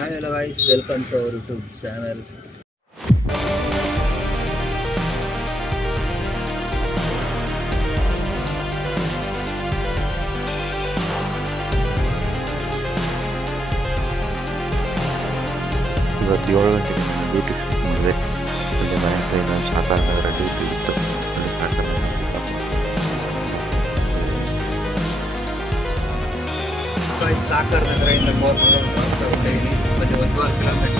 Hi, hello guys, welcome to our YouTube channel. ಇವತ್ತು 7 ಗಂಟೆಗೆ ನಾನು ಡ್ಯೂಟಿ ಶುರು ಮಾಡಿದೆ. ಇಲ್ಲಿ ಮನೆ ಕಡೆಯಿಂದ ಸಾಕಾರ ನಗರ ಡ್ಯೂಟಿ ಇತ್ತು. ಅಲ್ಲಿ ಸಾಕಾರ ನಗರ Guys, ಸಾಕರ್ ನಗರದಿಂದ ಕೋರ್ಮಂಗಲ ಹೋಗ್ತಾ ಇದ್ದೀನಿ. ಬನ್ನಿ 1.5 ಕಿಲೋಮೀಟರ್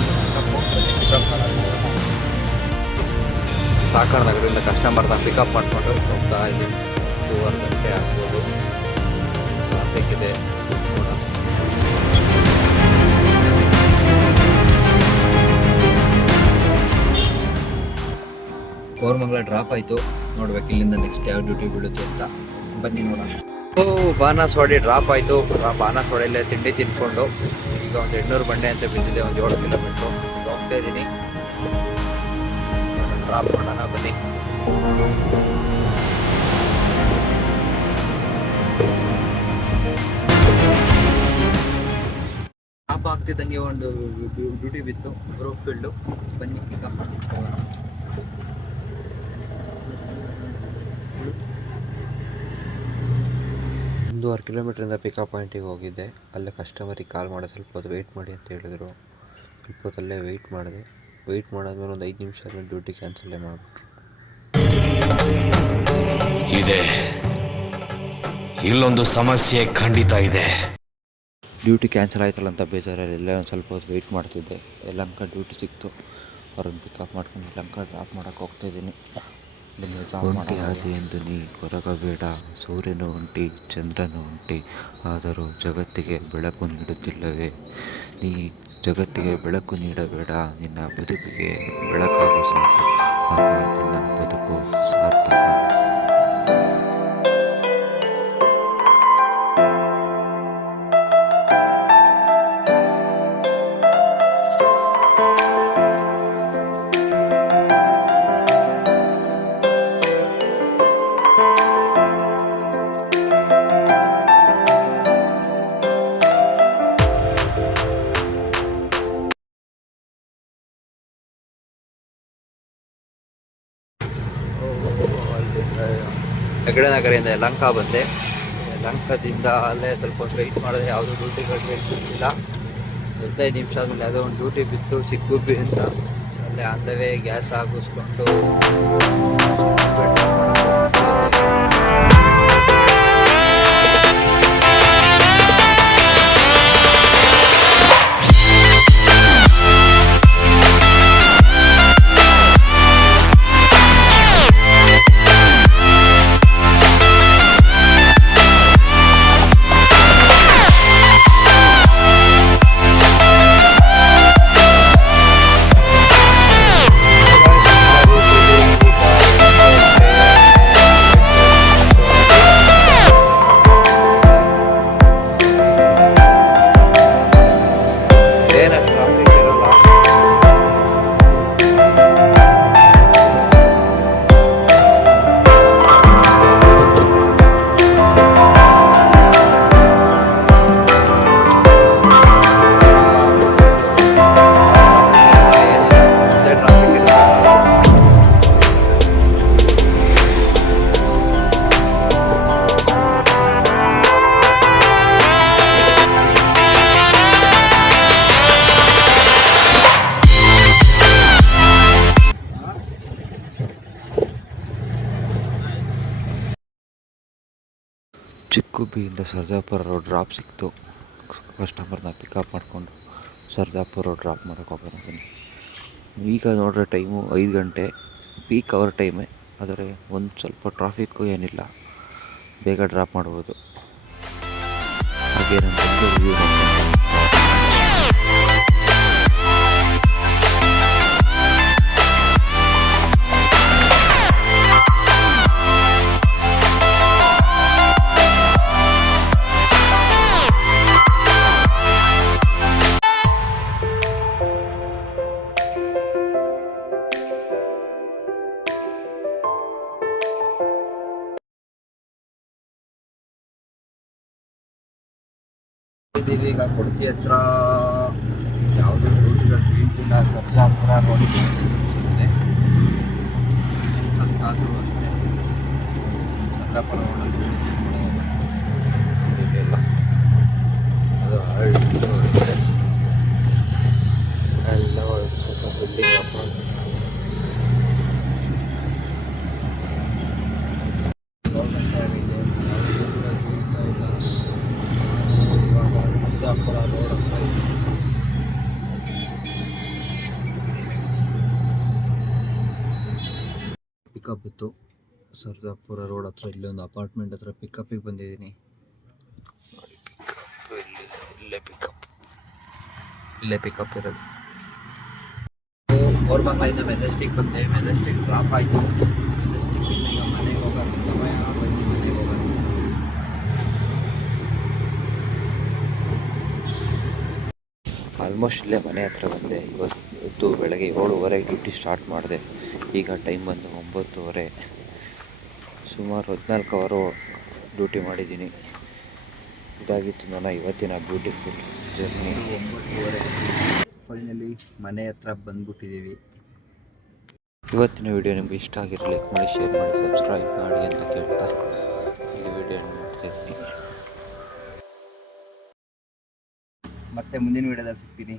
ಸಾಕರ್ ನಗರದಿಂದ ಕಸ್ಟಮರ್ನ ಪಿಕಪ್ ಮಾಡಿಕೊಂಡು ಹೋಗ್ತಾ ಇದ್ದೀನಿ. 2.5 ಗಂಟೆ ಆಗ್ಬೋದು. ಟ್ರಾಫಿಕ್ ಇದೆ ನೋಡೋಣ. ಕೋರ್ಮಂಗಲ ಡ್ರಾಪ್ ಆಯಿತು. ನೋಡ್ಬೇಕು ಇಲ್ಲಿಂದ ನೆಕ್ಸ್ಟ್ ಯಾವ ಡ್ಯೂಟಿ ಬೀಳುತ್ತೆ ಅಂತ. ಬನ್ನಿ ನೋಡೋಣ. ಬಾನಸವಾಡಿ ಡ್ರಾಪ್ ಆಯಿತು. ಬಾನಸವಾಡಿಯಲ್ಲೇ ತಿಂಡಿ ತಿನ್ಕೊಂಡು ಈಗ ಒಂದು 800 ಬಂಡೆ ಅಂತ ಬಿದ್ದಿದೆ. ಒಂದು 7 ಕಿಲೋಮೀಟ್ರು ಹೋಗ್ತಾ ಇದ್ದೀನಿ. ಡ್ರಾಪ್ ಮಾಡೋಣ ಬನ್ನಿ. ಡ್ರಾಪ್ ಆಗ್ತಿದ್ದಂಗೆ ಒಂದು ಡ್ಯೂಟಿ ಬಿತ್ತು, ಗ್ರೂಪ್ ಫೀಲ್ಡು. ಬನ್ನಿ ಪಿಕಪ್ ಮಾಡ್ಕೊಂಡು 1.5 ಕಿಲೋಮೀಟ್ರಿಂದ ಪಿಕಪ್ ಪಾಯಿಂಟಿಗೆ ಹೋಗಿದ್ದೆ. ಅಲ್ಲೇ ಕಸ್ಟಮರಿಗೆ ಕಾಲ್ ಮಾಡಿ ಸ್ವಲ್ಪ ಹೊತ್ತು ವೆಯ್ಟ್ ಮಾಡಿ ಅಂತ ಹೇಳಿದರು. ಸ್ವಲ್ಪ ಹೊತ್ತಲ್ಲೇ ವೆಯ್ಟ್ ಮಾಡಾದ್ಮೇಲೆ ಒಂದು 5 ನಿಮಿಷ ಆದಮೇಲೆ ಡ್ಯೂಟಿ ಕ್ಯಾನ್ಸಲ್ಲೇ ಮಾಡಿಬಿಟ್ರು. ಇದೆ ಇಲ್ಲೊಂದು ಸಮಸ್ಯೆ ಖಂಡಿತ ಇದೆ. ಡ್ಯೂಟಿ ಕ್ಯಾನ್ಸಲ್ ಆಯ್ತಲ್ಲ ಅಂತ ಬೇಜಾರಲ್ಲಿ ಎಲ್ಲೇ ಒಂದು ಸ್ವಲ್ಪ ಹೊತ್ತು ವೆಯ್ಟ್ ಮಾಡ್ತಿದ್ದೆ. ಯಲಹಂಕ ಡ್ಯೂಟಿ ಸಿಕ್ತು. ಅವ್ರನ್ನ ಪಿಕಪ್ ಮಾಡ್ಕೊಂಡು ಯಲಹಂಕ ಡ್ರಾಪ್ ಮಾಡೋಕ್ಕೆ ಹೋಗ್ತಾಯಿದ್ದೀನಿ. ಒಂಟಿ ಆಸೆ ಎಂದು ನೀ ಕೊರಗಬೇಡ, ಸೂರ್ಯನು ಒಂಟಿ ಚಂದ್ರನು ಒಂಟಿ, ಆದರೂ ಜಗತ್ತಿಗೆ ಬೆಳಕು ನೀಡುತ್ತಿಲ್ಲವೇ? ನೀ ಜಗತ್ತಿಗೆ ಬೆಳಕು ನೀಡಬೇಡ, ನಿನ್ನ ಬದುಕಿಗೆ ಬೆಳಕಾಗು ಸಾಕು, ಆಗ ನಿನ್ನ ಬದುಕು ಸಾರ್ಥಕ. ಹೆಗಡೆ ನಗರದಿಂದ ಯಲಹಂಕ ಬಂದೆ. ಯಲಹಂಕದಿಂದ ಅಲ್ಲೇ ಸ್ವಲ್ಪ ಹೊತ್ತು ವೆಯ್ಟ್ ಮಾಡಿದೆ. ಯಾವುದೋ ಡ್ಯೂಟಿಗಳು ಸಿಗ್ತಿಲ್ಲ. 15 ನಿಮಿಷ ಆದಮೇಲೆ ಯಾವುದೋ ಒಂದು ಡ್ಯೂಟಿ ಬಿತ್ತು, ಚಿಕ್ಕಗುಬ್ಬಿ ಅಂತ. ಅಲ್ಲೇ ಆನ್ ದ ವೇ ಗ್ಯಾಸ್ ಹಾಕಿಸ್ಕೊಂಡು ಚಿಕ್ಕಗುಬ್ಬಿಯಿಂದ ಸರ್ಜಾಪುರ ರೋಡ್ ಡ್ರಾಪ್ ಸಿಕ್ತು. ಕಸ್ಟಮರ್ನ ಪಿಕಪ್ ಮಾಡಿಕೊಂಡು ಸರ್ಜಾಪುರ ರೋಡ್ ಡ್ರಾಪ್ ಮಾಡೋಕ್ಕೆ ಹೋಗೋಣ ಬನ್ನಿ. ಈಗ ನೋಡ್ರೆ ಟೈಮು 5 ಗಂಟೆ, ಪೀಕ್ ಅವರ್ ಟೈಮೇ. ಆದರೆ ಒಂದು ಸ್ವಲ್ಪ ಟ್ರಾಫಿಕ್ಕು ಏನಿಲ್ಲ, ಬೇಗ ಡ್ರಾಪ್ ಮಾಡ್ಬೋದು. ಹಾಗೆ ನನ್ನ ರಿವ್ಯೂ ಇದ್ದೀವಿ ಈಗ ಕೊಡತಿ ಹತ್ರ. ಯಾವ ಸರ್ಜಾಪುರ ರೋಡ್ ಸಿಗುತ್ತೆ. ಅಂತಾದರೂ ಅಷ್ಟೇ ಸರ್ಜಾಪುರ ರೋಡಲ್ಲಿ ಇದೆಯಲ್ಲ ಅದು ಹಳ್ಳಿ ಹೊರಗಡೆ ಎಲ್ಲ ಸ್ವಲ್ಪ ಬಿಲ್ಡಿಂಗ್ ಅಪಾರ್ಟ್ಮೆಂಟ್ ಇವಾಗ ಸರ್ಜಾಪುರ ರೋಡ್ ಹತ್ರ ಇದೆ. ಪಿಕಪ್ ಇತ್ತು ಸರ್ಜಾಪುರ ರೋಡ್ ಹತ್ರ. ಇಲ್ಲೊಂದು ಅಪಾರ್ಟ್ಮೆಂಟ್ ಹತ್ರ ಪಿಕಪ್ಪಿಗೆ ಬಂದಿದ್ದೀನಿ. ಇಲ್ಲೇ ಪಿಕಪ್ ಇರೋದು. ಕೋರಮಂಗಲಿಂದ ಮೆಜೆಸ್ಟಿಕ್ ಬಂದೆ. ಮೆಜೆಸ್ಟಿಕ್ ಡ್ರಾಪ್ ಆಯಿತು. ಮೆಜೆಸ್ಟಿಕ್ಕಿಂದ ಈಗ ಮನೆಗೆ ಹೋಗೋ ಸಮಯ ಬಂದು ಮನೆಗೆ ಹೋಗೋದು. ಆಲ್ಮೋಸ್ಟ್ ಇಲ್ಲೇ ಮನೆ ಹತ್ರ ಬಂದೆ. ಇವತ್ತು ಬೆಳಗ್ಗೆ 7:30 ಡ್ಯೂಟಿ ಸ್ಟಾರ್ಟ್ ಮಾಡಿದೆ. ಈಗ ಟೈಮ್ ಬಂದು 9:30. ಸುಮಾರು 14 ಅವರು ಡ್ಯೂಟಿ ಮಾಡಿದ್ದೀನಿ. ಇದಾಗಿತ್ತು ನನ್ನ ಇವತ್ತಿನ ಬ್ಯೂಟಿಫುಲ್ ಜರ್ನಿ. 9:30 ಫೈನಲಿ ಮನೆ ಹತ್ರ ಬಂದ್ಬಿಟ್ಟಿದ್ದೀವಿ. ಇವತ್ತಿನ ವಿಡಿಯೋ ನಿಮಗೆ ಇಷ್ಟ ಆಗಿರಲಿ, ಲೈಕ್ ಮಾಡಿ, ಶೇರ್ ಮಾಡಿ, ಸಬ್ಸ್ಕ್ರೈಬ್ ಮಾಡಿ ಅಂತ ಕೇಳ್ತಾ ಈ ವಿಡಿಯೋ ಮಾಡ್ತಿದ್ದೀನಿ. ಮತ್ತೆ ಮುಂದಿನ ವಿಡಿಯೋದಲ್ಲಿ ಸಿಗ್ತೀನಿ.